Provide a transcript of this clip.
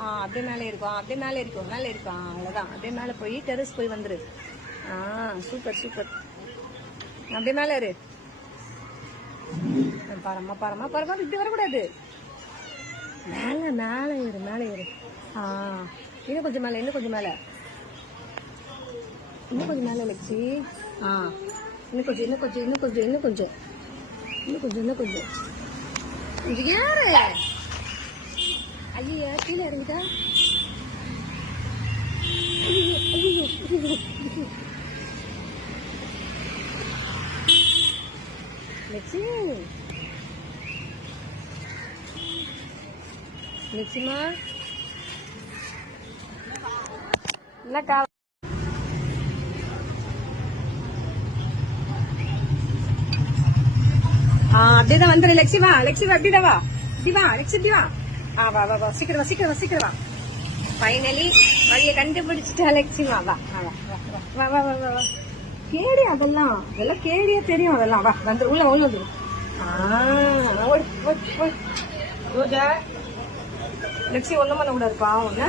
அப்படியே மேலே இருக்கும், அப்படியே மேலே இருக்கும், மேலே இருக்கும். அவ்வளோதான், அப்படியே மேலே போய் டெரஸ் போய் வந்துரு. Super super. அப்படியே மேலே இரு. பாரம்மா பாரம்மா பாரம்மா, இப்படி வரக்கூடாது. மேலே மேலே ஏறு, மேலே ஏறு. இன்னும் கொஞ்சம் மேலே, இன்னும் கொஞ்சம் மேலே, இன்னும் கொஞ்சம் மேலே லட்சி. இன்னும் கொஞ்சம், இன்னும் கொஞ்சம், இன்னும் கொஞ்சம், இன்னும் கொஞ்சம், இன்னும் கொஞ்சம், இன்னும் கொஞ்சம். இது யாரு? ஐயா கீழே இறங்கிட்டா. லட்சி லட்சுமா என்னக்கா? அப்படியேதான் வந்துரு லட்சி. வா லட்சி, வா அப்படிதான் வா, இப்படி வா லட்சி, இப்படி வா. வா வா வா, சீக்கிரம் வா, சீக்கிரம் வா, சீக்கிரம் வா. ஃபைனலி வழியை கண்டுபிடிச்சிட்டா லட்சி. வா வா வா வா வா வா வா. கேடி அதெல்லாம், அதெல்லாம் கேடியா தெரியும் அதெல்லாம். வா வந்துரு, உள்ள உள்ள வந்துரு. லட்சி ஒண்ணும் பண்ண கூட இருப்பா ஒண்ணு.